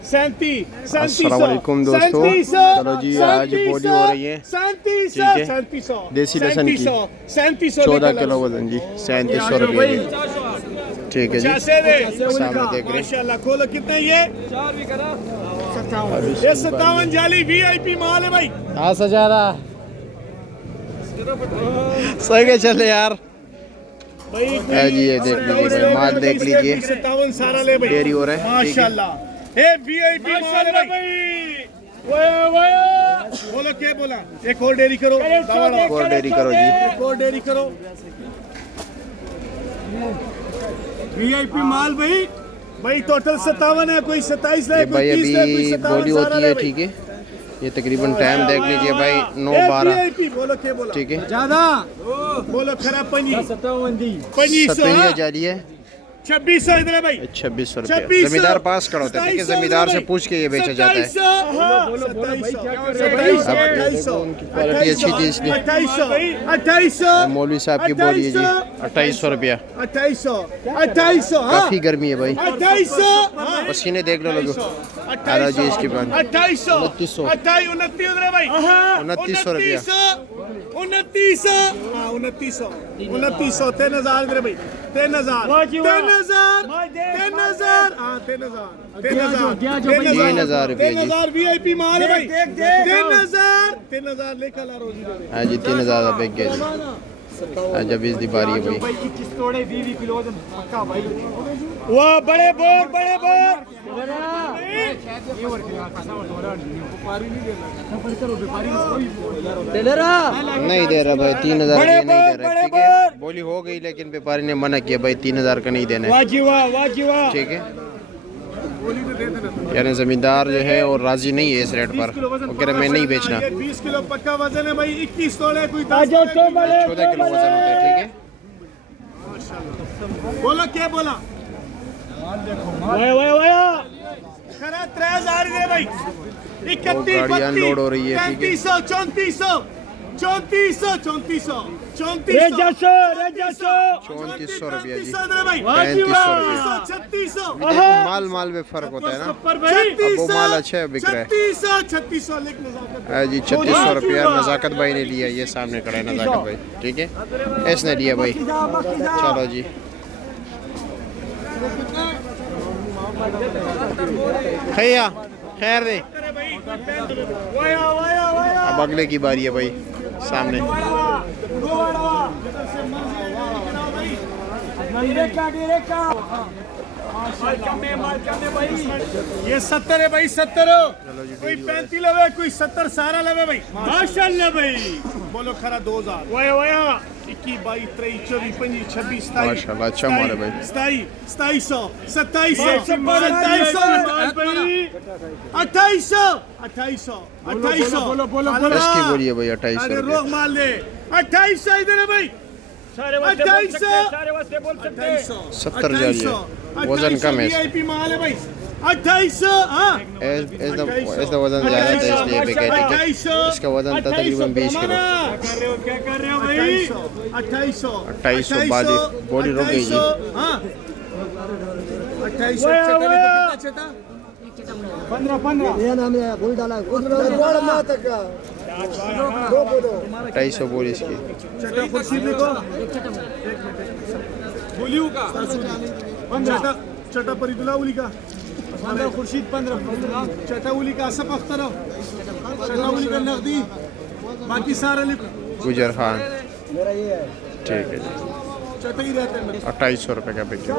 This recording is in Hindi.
अस्सलाम वालेकुम दोस्तों। चलो जी, आज बोली हो रही है, ठीक है, देसी लहसुन की 14 किलो वजन जी, 3700 रुपये जी, ठीक है जी। सामने देख रहे हैं, खोलो कितने ये 57 जाली VIP माल है भाई। हाँ सजा रहा सही के चले यार भाई जी। ये देख लीजिए भाई, माल देख लीजिए, 57 सारा ले भाई, देरी हो रहा है माशाल्लाह। VIP माल है भाई। बोलो क्या बोला, एक और डेरी करो, और डेरी करो जी, एक और डेरी करो। VIP माल भाई, भाई टोटल 57 है, कोई 27 है, भाई कोई 30 है, कोई अभी 57 बोली होती है, ठीक है। ये तकरीबन टाइम देख लीजिए भाई, 9:12, बोलो क्या बोला, ठीक है। ज्यादा बोलो खराब पनी 57 जारी है, 2600 इधर है भाई, 2600 रुपये। जमींदार पास करो, ठीक है, जमींदार से पूछ के ये बेचा जाता है। उनकी क्वालिटी अच्छी थी इसलिए। 2800 मौलवी साहब की बोली है जी, 2800 रुपया। 2800 काफी गर्मी है भाई, 2800 पसीने देख लो लोगो। आ जी इसकी बात 2800 2900 29 उधर है भाई, 2900 रुपया। 2900 2900 3000 इधर भाई, 3000 रुपये जी। 3000 VIP माल है भाई, 3000 लेकर ला रोजी। हाँ जी, 3000 रुपये के जी। आज अभी इसकी बारी है भाई। वाह बड़े बोर, बड़े बोर नहीं दे रहा भाई, 3000 नहीं दे रहा, ठीक है। बोली हो गई लेकिन व्यापारी ने मना किया भाई, 3000 का नहीं देना है, ठीक है। यानी जमींदार जो है और राजी नहीं है इस रेट पर, वो कह रहे मैं नहीं बेचना। 20 किलो पक्का वजन है भाई, 21 तोले, कोई 14 किलो वजन होता है, ठीक है। बोला क्या बोला, खरा 3000 है भाई, 31 गाड़ियाँ लोड हो रही है, ठीक है। 3400 3400 रुपया जी, 3600 माल माल में फर्क होता है ना। अब वो माल अच्छा है, बिक रहा है 3600 जी। 3600 रुपया नजाकत भाई ने लिया, ये सामने खड़ा है नजाकत भाई, ठीक है, इसने लिया भाई। चलो जी, खैया खैर दे। अब अगले की बारी है भाई, सामने ये 70 है भाई, 70 कोई 35 लवे, कोई 70 सारा लवे भाई, माशाल्लाह भाई। बोलो खरा 2000 21 22 23 24 25 26 27 माशाल्लाह अच्छा माल है भाई। 2700 2700 इसकी बोली है भाई 2800 रुपया। रोक माल दे 2800 इधर है भाई, 70 जारी है, वजन कम है, VIP माल है भाई, 2800 इसका वजन ज़्यादा था इसलिए बिका है, ठीक है। इसका वजन था तकरीबन 20 किलो। क्या कर रहे हो भाई, 2800 बॉडी रुक गई जी। 2800 बोली इसकी। चटा परिदुला उली का 15 खुर्शीद 15 चटा उली का असफ अख्तर चटा उली का नकदी, बाकी सारा लिख गुजर खान, ठीक है जी। चटा ही रहते हैं 2800 रुपये का बिक गया।